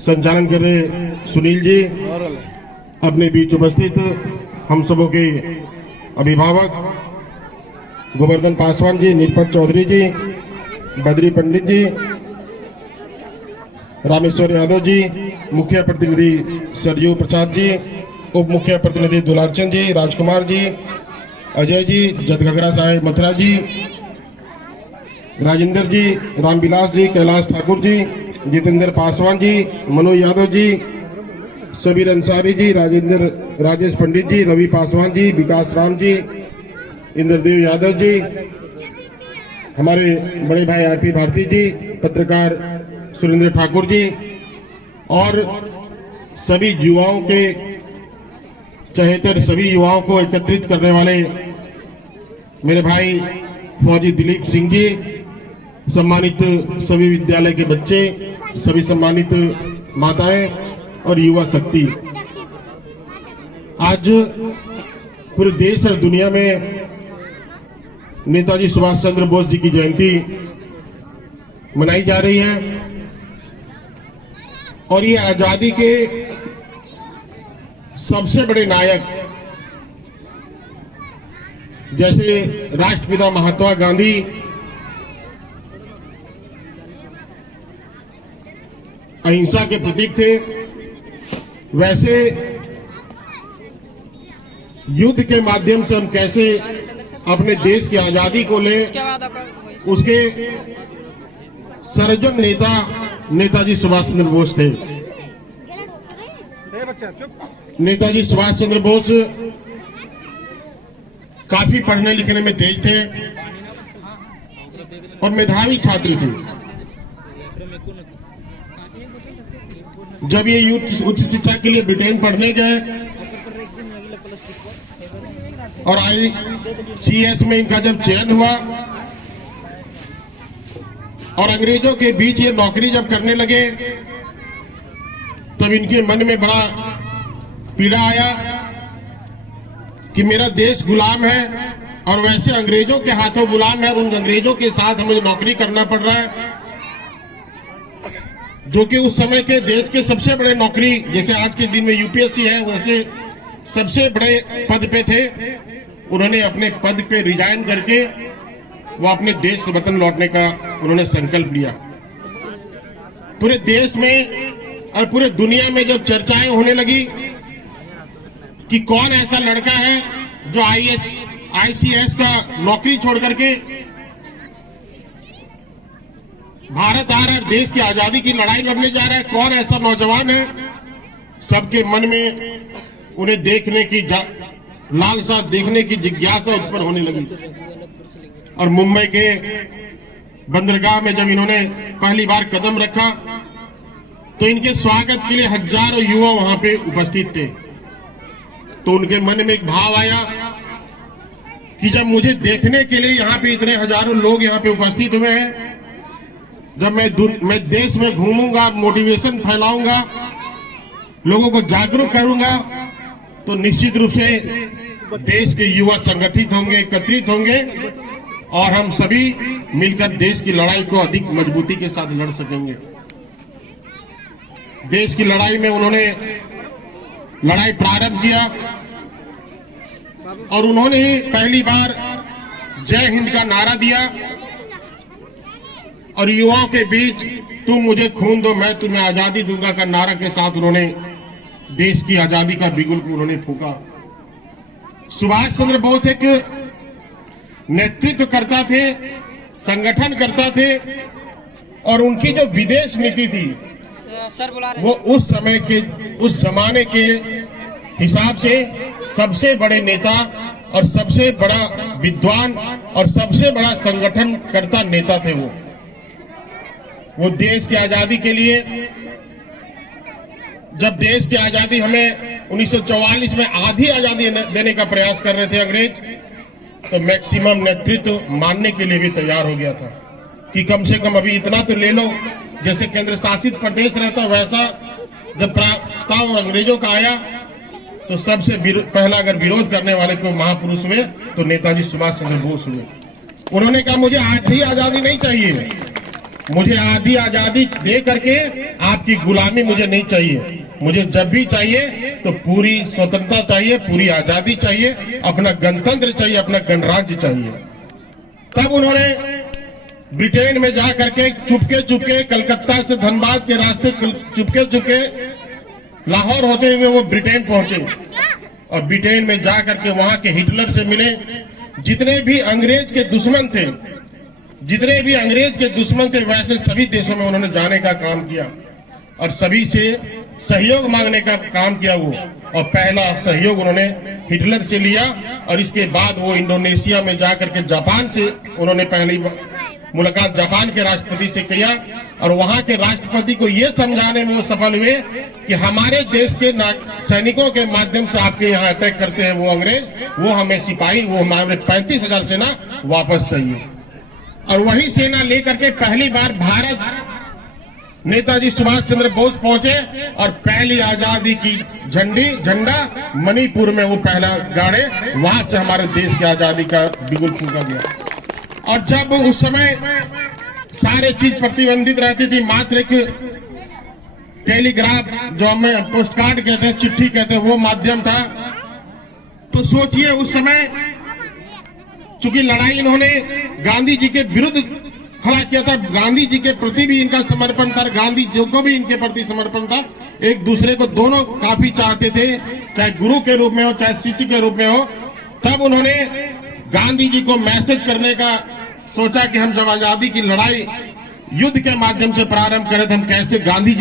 संचालन कर रहे सुनील जी, अपने बीच उपस्थित हम सबों के अभिभावक गोवर्धन पासवान जी, नीलपत चौधरी जी, बद्री पंडित जी, रामेश्वर यादव जी, मुख्य प्रतिनिधि सरयू प्रसाद जी, उप मुख्य प्रतिनिधि दुलारचंद जी, राजकुमार जी, अजय जी, जतघगरा साहेब मथुरा जी, राजेंद्र जी, रामविलास जी, कैलाश ठाकुर जी, जितेंद्र पासवान जी, मनोज यादव जी, सबीर अंसारी जी, राजेश पंडित जी, रवि पासवान जी, विकास राम जी, इंद्रदेव यादव जी, हमारे बड़े भाई आरपी भारती जी, पत्रकार सुरेंद्र ठाकुर जी और सभी युवाओं के चहेतर, सभी युवाओं को एकत्रित करने वाले मेरे भाई फौजी दिलीप सिंह जी, सम्मानित सभी विद्यालय के बच्चे, सभी सम्मानित माताएं और युवा शक्ति। आज पूरे देश और दुनिया में नेताजी सुभाष चंद्र बोस जी की जयंती मनाई जा रही है और ये आजादी के सबसे बड़े नायक जैसे राष्ट्रपिता महात्मा गांधी, अहिंसा के प्रतीक थे, वैसे युद्ध के माध्यम से हम कैसे अपने देश की आजादी को ले, उसके सर्जन नेता नेताजी सुभाष चंद्र बोस थे। नेताजी सुभाष चंद्र बोस काफी पढ़ने लिखने में तेज थे और मेधावी छात्र थे। जब ये उच्च शिक्षा के लिए ब्रिटेन पढ़ने गए और ICS में इनका जब चयन हुआ और अंग्रेजों के बीच ये नौकरी जब करने लगे, तब इनके मन में बड़ा पीड़ा आया कि मेरा देश गुलाम है और वैसे अंग्रेजों के हाथों गुलाम है और उन अंग्रेजों के साथ हमें नौकरी करना पड़ रहा है, जो कि उस समय के देश के सबसे बड़े नौकरी, जैसे आज के दिन में UPSC है, वैसे सबसे बड़े पद पे थे। उन्होंने अपने पद पे रिजाइन करके वो अपने देश वतन लौटने का उन्होंने संकल्प लिया। पूरे देश में और पूरे दुनिया में जब चर्चाएं होने लगी कि कौन ऐसा लड़का है जो ICS का नौकरी छोड़ करके भारत आ रहा है, देश की आजादी की लड़ाई लड़ने जा रहा है, कौन ऐसा नौजवान है, सबके मन में उन्हें देखने की लालसा, देखने की जिज्ञासा उत्पन्न होने लगी। और मुंबई के बंदरगाह में जब इन्होंने पहली बार कदम रखा तो इनके स्वागत के लिए हजारों युवा वहां पे उपस्थित थे। तो उनके मन में एक भाव आया कि जब मुझे देखने के लिए यहाँ पे इतने हजारों लोग यहाँ पे उपस्थित हुए हैं, जब मैं देश में घूमूंगा, मोटिवेशन फैलाऊंगा, लोगों को जागरूक करूंगा, तो निश्चित रूप से देश के युवा संगठित होंगे, एकत्रित होंगे और हम सभी मिलकर देश की लड़ाई को अधिक मजबूती के साथ लड़ सकेंगे। देश की लड़ाई में उन्होंने लड़ाई प्रारंभ किया और उन्होंने ही पहली बार जय हिंद का नारा दिया और युवाओं के बीच तुम मुझे खून दो मैं तुम्हें आजादी दूंगा का नारा के साथ उन्होंने देश की आजादी का बिगुल उन्होंने फूंका। सुभाष चंद्र बोस एक नेतृत्व करता थे, संगठन करता थे और उनकी जो विदेश नीति थी वो उस समय के, उस जमाने के हिसाब से सबसे बड़े नेता और सबसे बड़ा विद्वान और सबसे बड़ा संगठन करता नेता थे। वो देश की आजादी के लिए, जब देश की आजादी हमें 1944 में आधी आजादी देने का प्रयास कर रहे थे अंग्रेज, तो मैक्सिमम नेतृत्व मानने के लिए भी तैयार हो गया था कि कम से कम अभी इतना तो ले लो। जैसे केंद्र शासित प्रदेश रहता वैसा जब प्रस्ताव अंग्रेजों का आया तो सबसे पहला अगर विरोध करने वाले को महापुरुष हुए तो नेताजी सुभाष चंद्र बोस हुए। उन्होंने कहा मुझे आधी आजादी नहीं चाहिए, मुझे आधी आजादी दे करके आपकी गुलामी मुझे नहीं चाहिए। मुझे जब भी चाहिए तो पूरी स्वतंत्रता चाहिए, पूरी आजादी चाहिए, अपना गणतंत्र चाहिए, अपना गणराज्य चाहिए। तब उन्होंने ब्रिटेन में जा करके चुपके चुपके कलकत्ता से धनबाद के रास्ते चुपके चुपके लाहौर होते हुए वो ब्रिटेन पहुंचे और ब्रिटेन में जा करके वहां के हिटलर से मिले। जितने भी अंग्रेज के दुश्मन थे, जितने भी अंग्रेज के दुश्मन थे, वैसे सभी देशों में उन्होंने जाने का काम किया और सभी से सहयोग मांगने का काम किया वो। और पहला सहयोग उन्होंने हिटलर से लिया और इसके बाद वो इंडोनेशिया में जाकर के जापान से उन्होंने पहली मुलाकात जापान के राष्ट्रपति से किया और वहां के राष्ट्रपति को ये समझाने में वो सफल हुए कि हमारे देश के सैनिकों के माध्यम से आपके यहाँ अटैक करते हैं वो अंग्रेज, वो हमें सिपाही, वो हमारे 35,000 सेना वापस चाहिए। और वही सेना लेकर के पहली बार भारत नेताजी सुभाष चंद्र बोस पहुंचे और पहली आजादी की झंडा मणिपुर में वो पहला गाड़े, वहां से हमारे देश की आजादी का बिगुल फूंका गया। और जब उस समय सारे चीज प्रतिबंधित रहती थी, मात्र एक टेलीग्राफ जो हमें पोस्ट कार्ड कहते हैं, चिट्ठी कहते हैं, वो माध्यम था। तो सोचिए उस समय चूंकि लड़ाई इन्होंने गांधी जी के विरुद्ध खड़ा किया था, गांधी जी के प्रति भी इनका समर्पण था, गांधी जी को भी इनके प्रति समर्पण था। एक दूसरे को दोनों काफी चाहते थे, चाहे गुरु के रूप में हो चाहे शिष्य के रूप में हो। तब उन्होंने गांधी जी को मैसेज करने का सोचा कि हम जब आजादी की लड़ाई युद्ध के माध्यम से प्रारंभ करें तो हम कैसे गांधी जी